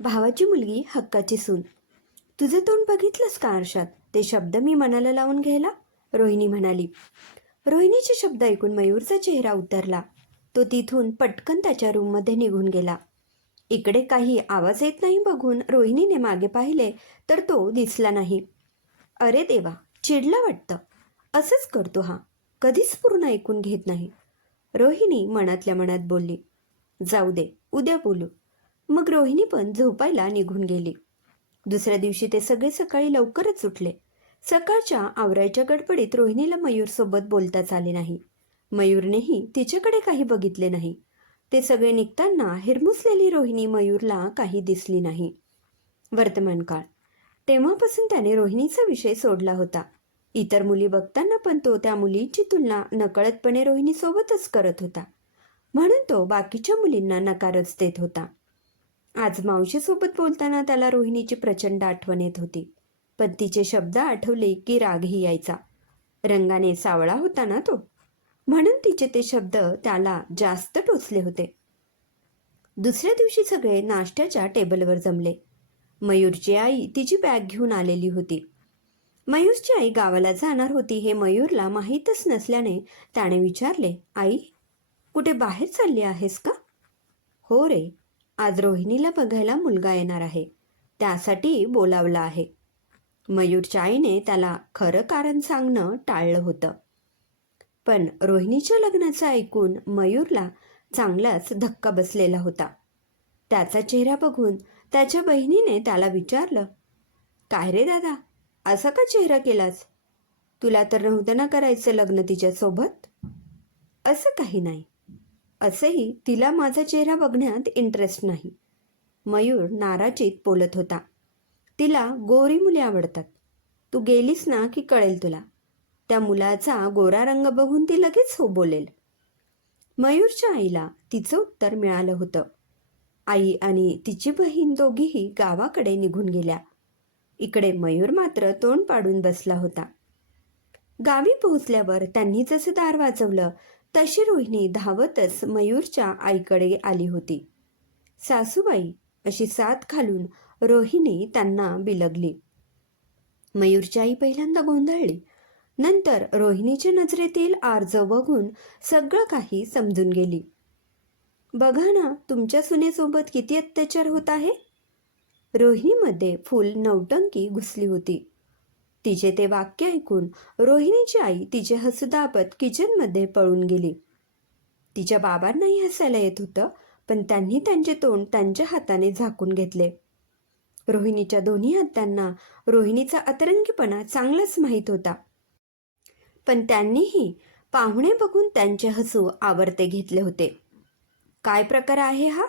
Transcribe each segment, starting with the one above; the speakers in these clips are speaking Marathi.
भावाची मुलगी हक्काची सून. तुझं तोंड बघितलंस का आरशात? ते शब्द मी मनाला लावून घ्यायला, रोहिणी म्हणाली. रोहिणीचे शब्द ऐकून मयूरचा चेहरा उतरला. तो तिथून पटकन त्याच्या रूममध्ये निघून गेला. इकडे काही आवाज येत नाही बघून रोहिणीने मागे पाहिले तर तो दिसला नाही. अरे देवा, चिडला वाटतं. असंच करतो हा, कधीच पूर्ण ऐकून घेत नाही, रोहिणी मनातल्या मनात बोलली. जाऊ दे, उद्या बोलू. मग रोहिणी पण झोपायला निघून गेली. दुसऱ्या दिवशी ते सगळे सकाळी लवकरच उठले. सकाळच्या आवरायच्या गडबडीत रोहिणीला मयूरसोबत बोलताच आले नाही. मयूरनेही तिच्याकडे काही बघितले नाही. ते सगळे निघताना हिरमुसलेली रोहिणी मयूरला काही दिसली नाही. वर्तमान काळ. तेव्हापासून त्याने रोहिणीचा विषय सोडला होता. इतर मुली बघताना पण तो त्या मुलीची तुलना नकळतपणे रोहिणीसोबतच करत होता. म्हणून तो बाकीच्या मुलींना नकारच देत होता. आज मावशीसोबत बोलताना त्याला रोहिणीची प्रचंड आठवण येत होती. पण तिचे शब्द आठवले की रागही यायचा. रंगाने सावळा होता ना तो, म्हणून तिचे ते शब्द त्याला जास्त टोचले होते. दुसऱ्या दिवशी सगळे नाश्त्याच्या टेबलवर जमले. मयूरची आई तिची बॅग घेऊन आलेली होती. मयूरची आई गावाला जाणार होती हे मयूरला माहीतच नसल्याने त्याने विचारले, आई, कुठे बाहेर चालली आहेस का? हो रे, आज रोहिणीला बघायला मुलगा येणार आहे, त्यासाठी बोलावलं आहे. मयूरच्या आईने त्याला खरं कारण सांगणं टाळलं होतं. पण रोहिणीच्या लग्नाचं ऐकून मयूरला चांगलाच धक्का बसलेला होता. त्याचा चेहरा बघून त्याच्या बहिणीने त्याला विचारलं, काय रे दादा, असा का चेहरा केलास? तुला तर नव्हतं ना करायचं लग्न तिच्यासोबत? असं काही नाही, असंही तिला माझा चेहरा बघण्यात इंटरेस्ट नाही. मयूर नाराजीत बोलत होता. तिला गोरी मुले आवडतात. तू गेलीस ना की कळेल तुला. त्या मुलाचा गोरा रंग बघून ती लगेच हो बोलेल. मयूरच्या आईला तिचं उत्तर मिळालं होतं. आई आणि तिची बहीण दोघीही गावाकडे निघून गेल्या. इकडे मयूर मात्र तोंड पाडून बसला होता. गावी पोहोचल्यावर त्यांनी जसं दार वाजवलं तशी रोहिणी धावतच मयूरच्या आईकडे आली होती. सासूबाई अशी साथ घालून रोहिणी त्यांना बिलगली. मयूरची आई पहिल्यांदा गोंधळली. नंतर रोहिणीच्या नजरेतील आर्जव बघून सगळं काही समजून गेली. बघा ना, तुमच्या सुनेसोबत किती अत्याचार होत आहे. रोहिणीमध्ये फुल नौटंकी घुसली होती. तिचे ते वाक्य ऐकून रोहिणीची आई तिचे हसू दाबत किचनमध्ये पळून गेली. तिच्या बाबांनाही हसायला येत होतं, पण त्यांनी त्यांचे तोंड त्यांच्या हाताने झाकून घेतले. रोहिणीच्या दोन्ही आत्यांना रोहिणीचा अतरंगीपणा चांगलाच माहीत होता, पण त्यांनीही पाहुणे बघून त्यांचे हसू आवर्ते घेतले होते. काय प्रकार आहे हा?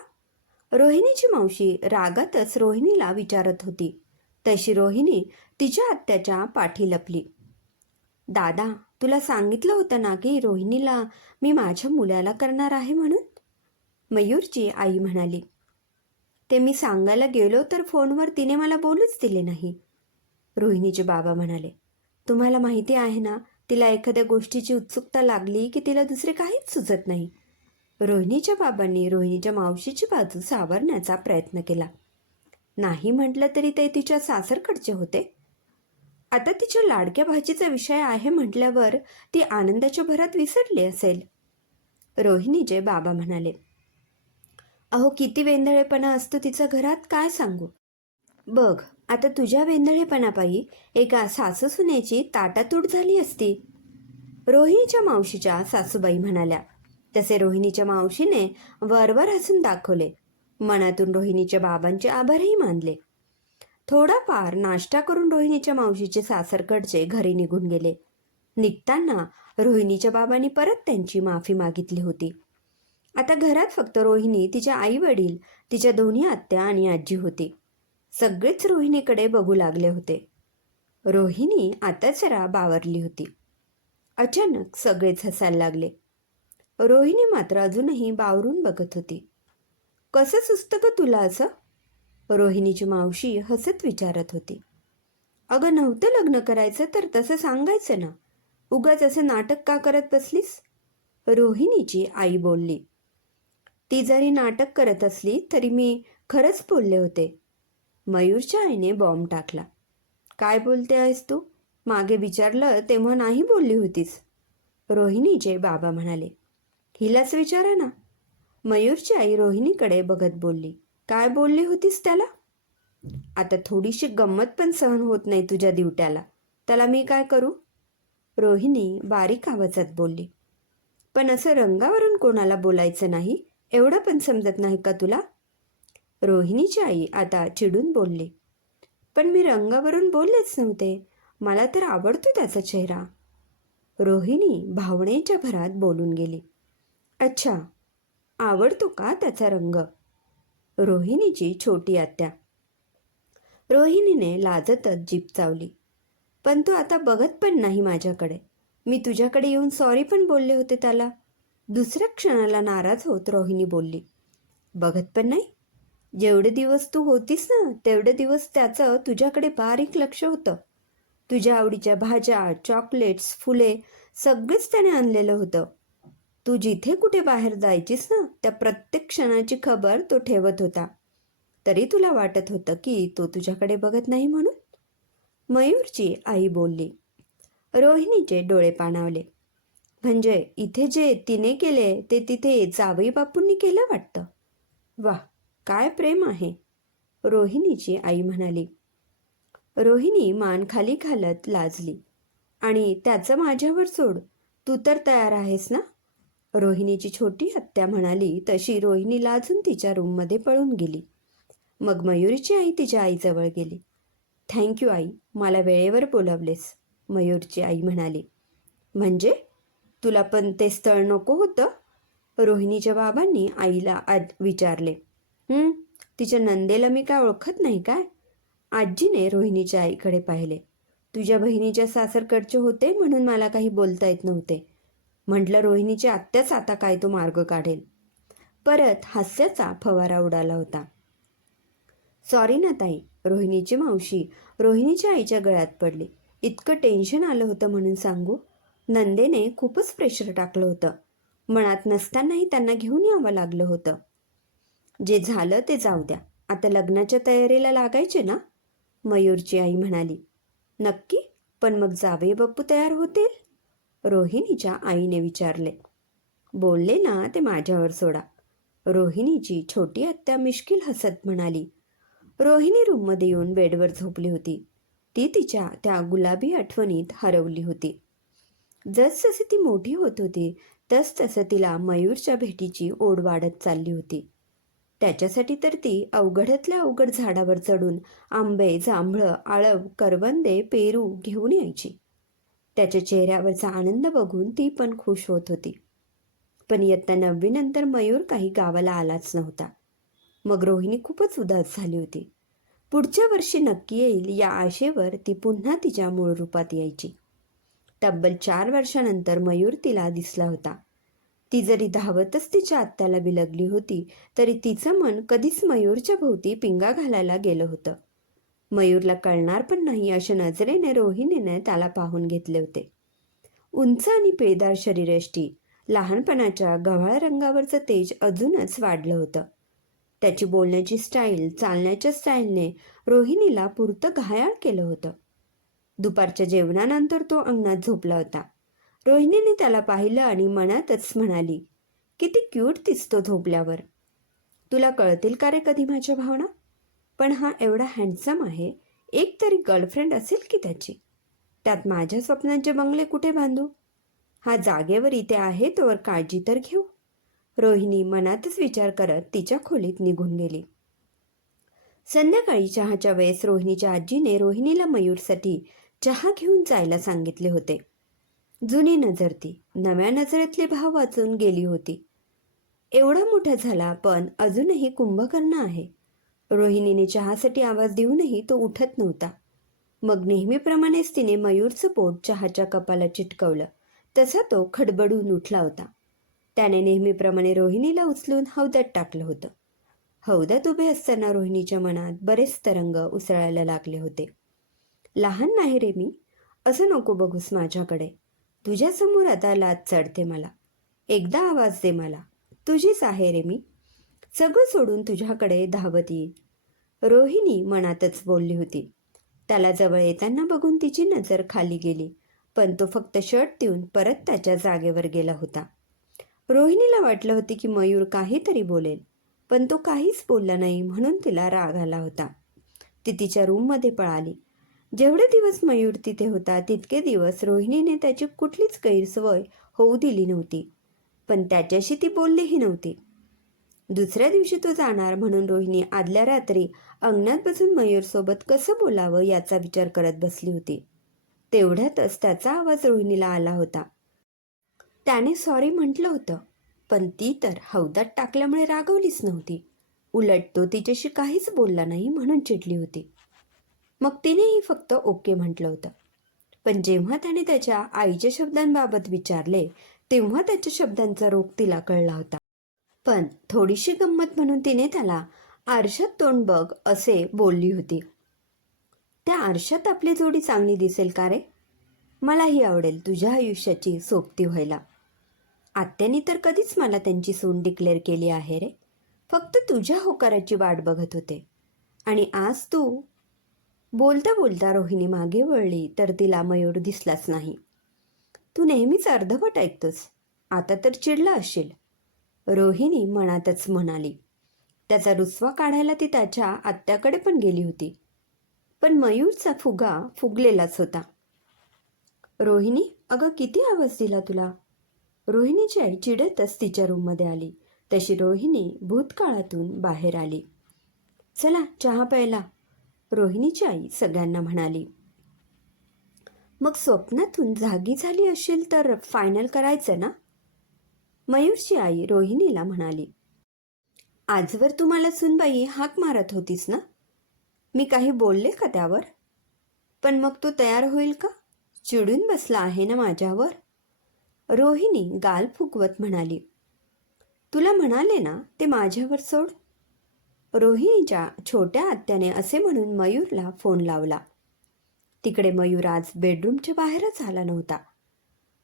रोहिणीची मावशी रागातच रोहिणीला विचारत होती. तशी रोहिणी तिच्या आत्याच्या पाठी लपली. दादा, तुला सांगितलं होतं ना की रोहिणीला मी माझ्या मुलाला करणार आहे म्हणून, मयूरची आई म्हणाली. ते मी सांगायला गेलो तर फोनवर तिने मला बोलूच दिले नाही, रोहिणीचे बाबा म्हणाले. तुम्हाला माहिती आहे ना, तिला एखाद्या गोष्टीची उत्सुकता लागली की तिला दुसरे काहीच सुचत नाही. रोहिणीच्या बाबांनी रोहिणीच्या मावशीची बाजू सावरण्याचा प्रयत्न केला. नाही म्हटलं तरी ते तिच्या सासरकडचे होते. आता तिच्या लाडक्या भाजीचा विषय आहे म्हटल्यावर ती आनंदाच्या भरात विसरली असेल, रोहिणीचे बाबा म्हणाले. अहो, किती वेंधळेपणा असतो तिचा घरात, काय सांगू. बघ, आता तुझ्या वेंधळेपणापायी एका सासू सुनेची ताटातूट झाली असती, रोहिणीच्या मावशीच्या सासूबाई म्हणाल्या. तसे रोहिणीच्या मावशीने वरवर हसून दाखवले. मनातून रोहिणीच्या बाबांचे आभारही मानले. थोडाफार नाश्ता करून रोहिणीच्या मावशीचे सासरकडचे घरी निघून गेले. निघताना रोहिणीच्या बाबांनी परत त्यांची माफी मागितली होती. आता घरात फक्त रोहिणी, तिच्या आई वडील, तिच्या दोन्ही आत्या आणि आजी होती. सगळेच रोहिणीकडे बघू लागले होते. रोहिणी आता जरा बावरली होती. अचानक सगळेच हसायला लागले. रोहिणी मात्र अजूनही बावरून बघत होती. कसं सुचतं ग तुला असं, रोहिणीची मावशी हसत विचारत होती. अगं, नव्हतं लग्न करायचं तर तसं सांगायचं ना, उगाच असं नाटक का करत बसलीस, रोहिणीची आई बोलली. ती जरी नाटक करत असली तरी मी खरंच बोलले होते, मयूरच्या आईने बॉम्ब टाकला. काय बोलते आहेस तू? मागे विचारलं तेव्हा नाही बोलली होतीस. रोहिणीचे बाबा म्हणाले. हिलाच विचारा ना. मयूरची आई रोहिणीकडे बघत बोलली. काय बोलली होतीस त्याला? आता थोडीशी गंमत पण सहन होत नाही तुझ्या दिवट्याला. त्याला मी काय करू? रोहिणी बारीक आवाजात बोलली. पण असं रंगावरून कोणाला बोलायचं नाही, एवढं पण समजत नाही का तुला? रोहिणीची आई आता चिडून बोलली. पण मी रंगावरून बोललेच नव्हते. मला तर आवडतो त्याचा चेहरा. रोहिणी भावनेच्या भरात बोलून गेली. अच्छा, आवडतो का त्याचा रंग? रोहिणीची छोटी आत्या. रोहिणीने लाजतच जीभ चावली. पण तू आता बघत पण नाही माझ्याकडे. मी तुझ्याकडे येऊन सॉरी पण बोलले होते त्याला. दुसऱ्या क्षणाला नाराज होत रोहिणी बोलली. बघत पण नाही? जेवढे दिवस तू होतीस ना तेवढे दिवस त्याचं तुझ्याकडे बारीक लक्ष होतं. तुझ्या आवडीच्या भाज्या, चॉकलेट्स, फुले सगळेच त्याने आणलेलं होतं. तू जिथे कुठे बाहेर जायचीस ना त्या प्रत्येक क्षणाची खबर तो ठेवत होता. तरी तुला वाटत होतं की तो तुझ्याकडे बघत नाही म्हणून? मयूरची आई बोलली. रोहिणीचे डोळे पाणावले. म्हणजे इथे जे तिने केले ते तिथे जावई बापूंनी केलं वाटतं. वाह, काय प्रेम आहे, रोहिणीची आई म्हणाली. रोहिणी मान खाली घालत लाजली. आणि त्याचं माझ्यावर सोड. तू तर तयार आहेस ना? रोहिणीची छोटी आत्या म्हणाली तशी रोहिणी लाजून तिच्या रूममध्ये पळून गेली. मग मयूरची आई तिच्या आईजवळ गेली. थँक्यू आई, मला वेळेवर बोलावलेस, मयूरची आई म्हणाली. म्हणजे तुला पण ते स्थळ नको होतं? रोहिणीच्या बाबांनी आईला विचारले. तिच्या नंदेला मी काय ओळखत नाही काय? आजीने रोहिणीच्या आईकडे पाहिले. तुझ्या बहिणीच्या सासरकडचे होते म्हणून मला काही बोलता येत नव्हते. म्हटलं रोहिणीची आत्याच आता काय तो मार्ग काढेल. परत हास्याचा फवारा उडाला होता. सॉरी ना ताई, रोहिणीची मावशी रोहिणीच्या आईच्या गळ्यात पडली. इतकं टेन्शन आलं होतं म्हणून सांगू. नंदेने खूपच प्रेशर टाकलं होतं. मनात नसतानाही त्यांना घेऊन यावं लागलं होतं. जे झालं ते जाऊ द्या. आता लग्नाच्या तयारीला लागायचे ना? मयूरची आई म्हणाली. नक्की? पण मग जावई बाप्पू तयार होतील? रोहिणीच्या आईने विचारले. बोलले ना ते माझ्यावर सोडा, रोहिणीची छोटी आत्या मिश्किल हसत म्हणाली. रोहिणी रूममध्ये येऊन बेडवर झोपली होती. ती तिच्या त्या गुलाबी आठवणीत हरवली होती. जसजशी ती मोठी होत होती तसतसं तिला मयूरच्या भेटीची ओढ वाढत चालली होती. त्याच्यासाठी तर ती अवघडातल्या अवघड झाडावर चढून आंबे, जांभळं, आळव, करवंदे, पेरू घेऊन यायची. त्याच्या चेहऱ्यावरचा आनंद बघून ती पण खुश होत होती. पण इयत्ता 9वी नंतर मयूर काही गावाला आलाच नव्हता. मग रोहिणी खूपच उदास झाली होती. पुढच्या वर्षी नक्की येईल या आशेवर ती पुन्हा तिच्या मूळ रूपात यायची. तब्बल 4 वर्षानंतर मयूर तिला दिसला होता. ती जरी धावतच तिच्या आत्याला बिलगली होती तरी तिचं मन कधीच मयूरच्या भोवती पिंगा घालायला गेलं होतं. मयूरला कळणार पण नाही अशा नजरेने रोहिणीने त्याला पाहून घेतले होते. उंच आणि पेदार शरीरयष्टी, लहानपणाच्या गव्हाळ रंगावरचं तेज अजूनच वाढलं होतं. त्याची बोलण्याची स्टाईल, चालण्याच्या स्टाईलने रोहिणीला पुरतं घायाळ केलं होतं. दुपारच्या जेवणानंतर तो अंगणात झोपला होता. रोहिणीने त्याला पाहिलं आणि मनातच म्हणाली, किती क्यूट दिसतो झोपल्यावर. तुला कळतील का रे कधी माझ्या भावना? पण हा एवढा हँडसम आहे, एक तरी गर्लफ्रेंड असेल की त्याची. त्यात माझ्या स्वप्नांचे बंगले कुठे बांधू? हा जागेवर इथे आहे तोवर काळजी तर घेऊ. रोहिणी मनातच विचार करत तिच्या खोलीत निघून गेली. संध्याकाळी चहाच्या वेळेस रोहिणीच्या आजीने रोहिणीला मयूरसाठी चहा घेऊन जायला सांगितले होते. जुनी नजर ती नव्या नजरेतले भाव वाचून गेली होती. एवढा मोठा झाला पण अजूनही कुंभकर्ण आहे. रोहिणीने चहासाठी आवाज देऊनही तो उठत नव्हता. मग नेहमीप्रमाणेच तिने मयूरचं पोट चहाच्या कपाला चिटकवलं. तसा तो खडबडून उठला होता. त्याने नेहमीप्रमाणे रोहिणीला उचलून हौदात टाकलं होतं. हौदात उभे असताना रोहिणीच्या मनात बरेच तरंग उसळायला लागले होते. लहान नाही रे मी, असं नको बघूस माझ्याकडे. तुझ्यासमोर आता लाज चढते मला. एकदा आवाज दे मला, तुझीच आहे रे मी. सगळं सोडून तुझ्याकडे धावत येईल. रोहिणी मनातच बोलली होती. त्याला जवळ येताना बघून तिची नजर खाली गेली, पण तो फक्त शर्ट देऊन परत त्याच्या जागेवर गेला होता. रोहिणीला वाटलं होती की मयूर काहीतरी बोलेल, पण तो काहीच बोलला नाही म्हणून तिला राग आला होता. ती तिच्या रूममध्ये पळाली. जेवढे दिवस मयूर तिथे होता तितके दिवस रोहिणीने त्याची कुठलीच गैरसोय होऊ दिली नव्हती, पण त्याच्याशी ती बोललीही नव्हती. दुसऱ्या दिवशी तो जाणार म्हणून रोहिणी आदल्या रात्री अंगणात बसून मयूरसोबत कसं बोलावं याचा विचार करत बसली होती. तेवढ्यातच त्याचा आवाज रोहिणीला आला होता. त्याने सॉरी म्हटलं होतं, पण ती तर हौदात टाकल्यामुळे रागवलीच नव्हती. उलट तो तिच्याशी काहीच बोलला नाही म्हणून चिडली होती. मग तिनेही फक्त ओके म्हटलं होतं. पण जेव्हा त्याने त्याच्या आईच्या शब्दांबाबत विचारले तेव्हा त्याच्या शब्दांचा रोग तिला कळला होता. पण थोडीशी गंमत म्हणून तिने त्याला आरशात तोंड बघ असे बोलली होती. त्या आरशात आपली जोडी चांगली दिसेल का रे? मलाही आवडेल तुझ्या आयुष्याची सोबती व्हायला. आत्यानी तर कधीच मला त्यांची सून डिक्लेअर केली आहे रे. फक्त तुझ्या होकाराची वाट बघत होते. आणि आज तू. बोलता बोलता रोहिणी मागे वळली तर तिला मयूर दिसलाच नाही. तू नेहमीच अर्धवट ऐकतोस, आता तर चिडला असशील, रोहिणी मनातच म्हणाली. त्याचा रुसवा काढायला ती त्याच्या आत्याकडे पण गेली होती, पण मयूरचा फुगा फुगलेलाच होता. रोहिणी, अगं किती आवाज दिला तुला? रोहिणीची आई चिडतच तिच्या रूममध्ये आली. तशी रोहिणी भूतकाळातून बाहेर आली. चला चहा प्यायला, रोहिणीची आई सगळ्यांना म्हणाली. मग स्वप्नातून जागी झाली असशील तर फायनल करायचं ना? मयूरची आई रोहिणीला म्हणाली. आजवर तू मला सुनबाई हाक मारत होतीस ना? मी काही बोलले का त्यावर? पण मग तो तयार होईल का? चिडून बसला आहे ना माझ्यावर? रोहिणी गाल फुगवत म्हणाली. तुला म्हणाले ना ते माझ्यावर सोड. रोहिणीच्या छोट्या आत्याने असे म्हणून मयूरला फोन लावला. तिकडे मयूर आज बेडरूमच्या बाहेरच आला नव्हता.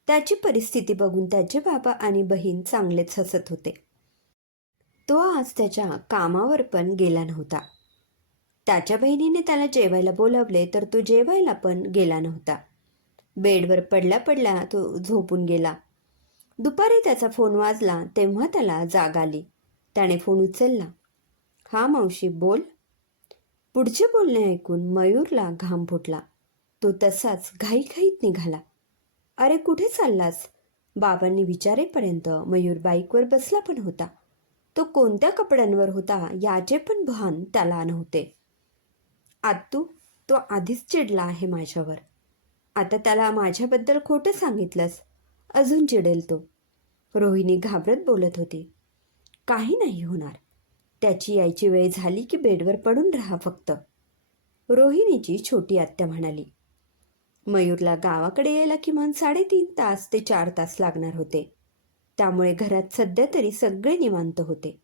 त्याची परिस्थिती बघून त्याचे बाबा आणि बहीण चांगलेच हसत होते. तो आज त्याच्या कामावर पण गेला नव्हता. त्याच्या बहिणीने त्याला जेवायला बोलावले तर तो जेवायला पण गेला नव्हता. बेडवर पडल्या पडल्या तो झोपून गेला. दुपारी त्याचा फोन वाजला तेव्हा त्याला जाग आली. त्याने फोन उचलला. हा मावशी, बोल. पुढचे बोलणे ऐकून मयूरला घाम फुटला. तो तसाच घाईघाईत निघाला. अरे कुठे चाललास? बाबांनी विचारेपर्यंत मयूर बाईकवर बसला पण होता. तो कोणत्या कपड्यांवर होता याचे पण भान त्याला नव्हते. आत्तू, तो आधीच चिडला आहे माझ्यावर. आता त्याला माझ्याबद्दल खोटं सांगितलंस, अजून चिडेल तो, रोहिणी घाबरत बोलत होती. काही नाही होणार. त्याची यायची वेळ झाली की बेडवर पडून राहा फक्त, रोहिणीची छोटी आत्या म्हणाली. मयूरला गावाकडे यायला किमान 3.5 तास ते 4 तास लागणार होते. त्यामुळे घरात सध्या तरी सगळे निवांत होते.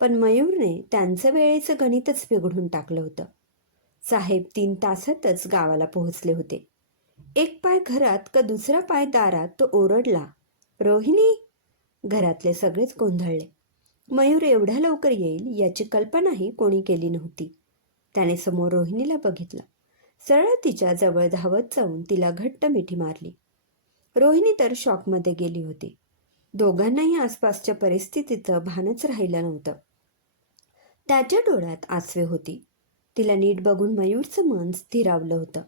पण मयूरने त्यांचं वेळेचं गणितच बिघडून टाकलं होतं. साहेब 3 तासातच गावाला पोहोचले होते. एक पाय घरात का दुसरा पाय दारात तो ओरडला, रोहिणी. घरातले सगळेच गोंधळले. मयूर एवढ्या लवकर येईल याची कल्पनाही कोणी केली नव्हती. त्याने समोर रोहिणीला बघितलं. सरळ तिच्या जवळ धावत जाऊन तिला घट्ट मिठी मारली. रोहिणी तर शॉकमध्ये गेली होती. दोघांनाही आसपासच्या परिस्थितीचं भानच राहिलं नव्हतं. त्याच्या डोळ्यात आसवे होती. तिला नीट बघून मयूरचं मन स्थिरावलं होतं.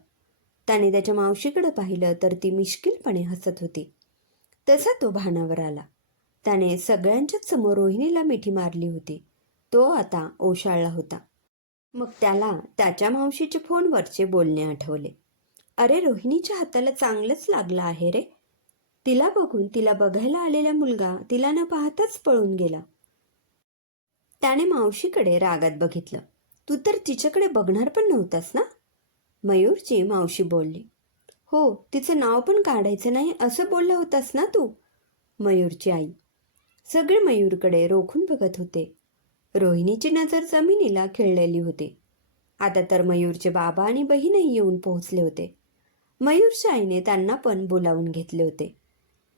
त्याने त्याच्या मावशीकडे पाहिलं तर ती मिश्किलपणे हसत होती. तसा तो भानावर आला. त्याने सगळ्यांच्याच समोर रोहिणीला मिठी मारली होती. तो आता ओशाळला होता. मग त्याला त्याच्या मावशीचे फोनवरचे बोलणे आठवले. अरे रोहिणीच्या हाताला चांगलंच लागलं आहे रे. तिला बघून तिला बघायला आलेला मुलगा तिला न पाहताच पळून गेला. त्याने मावशीकडे रागात बघितलं. तू तर तिच्याकडे बघणार पण नव्हतास ना? मयूरची मावशी बोलली. हो, तिचं नाव पण काढायचं नाही असं बोलला होतास ना तू? मयूरची आई. सगळे मयूरकडे रोखून बघत होते. रोहिणीची नजर जमिनीला खिळलेली होती. आता तर मयूरचे बाबा आणि बहीणही येऊन पोहोचले होते. मयूरच्या आईने त्यांना पण बोलावून घेतले होते.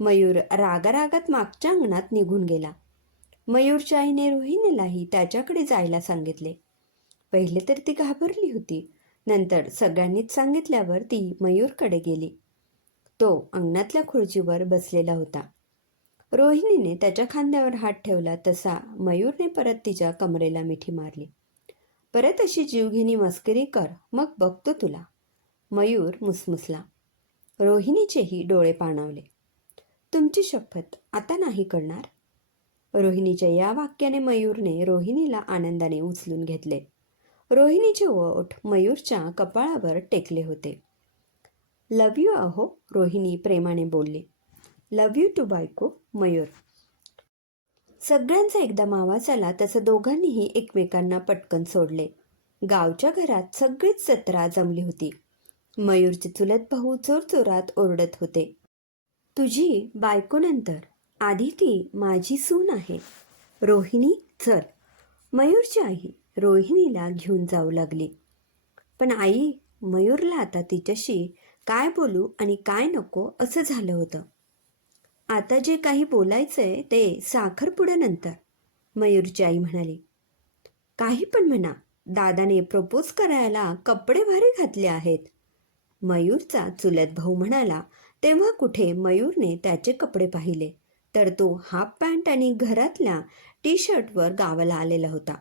मयूर रागारागात मागच्या अंगणात निघून गेला. मयूरच्या आईने रोहिणीलाही त्याच्याकडे जायला सांगितले. पहिले तर ती घाबरली होती. नंतर सगळ्यांनीच सांगितल्यावर ती मयूरकडे गेली. तो अंगणातल्या खुर्चीवर बसलेला होता. रोहिणीने त्याच्या खांद्यावर हात ठेवला तसा मयूरने परत तिच्या कमरेला मिठी मारली. परत अशी जीवघेणी मस्करी कर, मग बघतो तुला. मयूर मुसमुसला. रोहिणीचेही डोळे पाणावले. तुमची शपथ, आता नाही करणार. रोहिणीच्या या वाक्याने मयूरने रोहिणीला आनंदाने उचलून घेतले. रोहिणीचे ओठ मयूरच्या कपाळावर टेकले होते. लव्ह यू अहो, रोहिणी प्रेमाने बोलली. लव्ह यू टू बायको, मयूर. सगळ्यांचा एकदम आवाज आला तसं दोघांनीही एकमेकांना पटकन सोडले. गावच्या घरात सगळीच जत्रा जमली होती. मयूरचे चुलत भाऊ जोरजोरात ओरडत होते. तुझी बायकोनंतर आधी ती माझी सून आहे. रोहिणी चल. मयूरची आई रोहिणीला घेऊन जाऊ लागली. पण आई, मयूरला आता तिच्याशी काय बोलू आणि काय नको असं झालं होतं. आता जे काही बोलायचंय ते साखरपुड्यानंतर, मयूरची आई म्हणाली. काही पण म्हणा, दादाने प्रपोज करायला कपडे भारी घातले आहेत. मयूरचा चुलत भाऊ म्हणाला. तेव्हा कुठे मयूरने त्याचे कपडे पाहिले तर तो हाफ पॅन्ट आणि घरातल्या टी शर्टवर गावाला आलेला होता.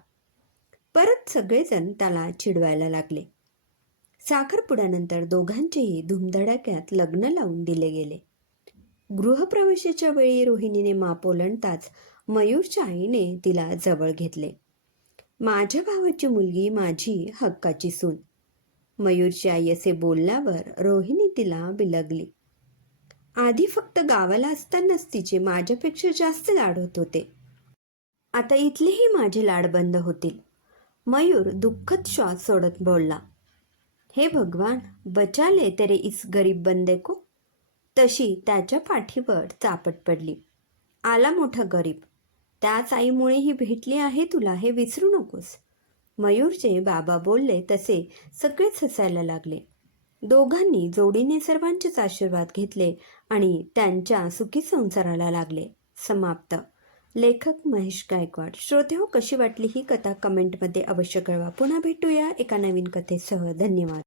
परत सगळेजण त्याला चिडवायला लागले. साखरपुड्यानंतर दोघांचेही धुमधडाक्यात लग्न लावून दिले गेले. गृहप्रवेशाच्या वेळी रोहिणीने माप ओलांडताच मयूरच्या आईने तिला जवळ घेतले. माझ्या भावाची मुलगी माझी हक्काची सून. मयूरची आई असे बोलल्यावर रोहिणी तिला बिलगली. आधी फक्त गावाला असतानाच तिचे माझ्यापेक्षा जास्त लाड होत होते. आता इथलेही माझे लाड बंद होतील. मयूर दुःखद श्वास सोडत बोलला. हे भगवान, बचा ले तेरे इस गरीब बंदे को. तशी त्याच्या पाठीवर चापट पडली. आला मोठा गरीब. त्याच आईमुळे ही भेटली आहे तुला, हे विसरू नकोस. मयूरचे बाबा बोलले तसे सगळेच हसायला लागले. दोघांनी जोडीने सर्वांचेच आशीर्वाद घेतले आणि त्यांच्या सुखी संसाराला लागले. समाप्त. लेखक महेश गायकवाड. श्रोते हो, कशी वाटली ही कथा कमेंटमध्ये अवश्य कळवा. पुन्हा भेटूया एका नवीन कथेसह. धन्यवाद.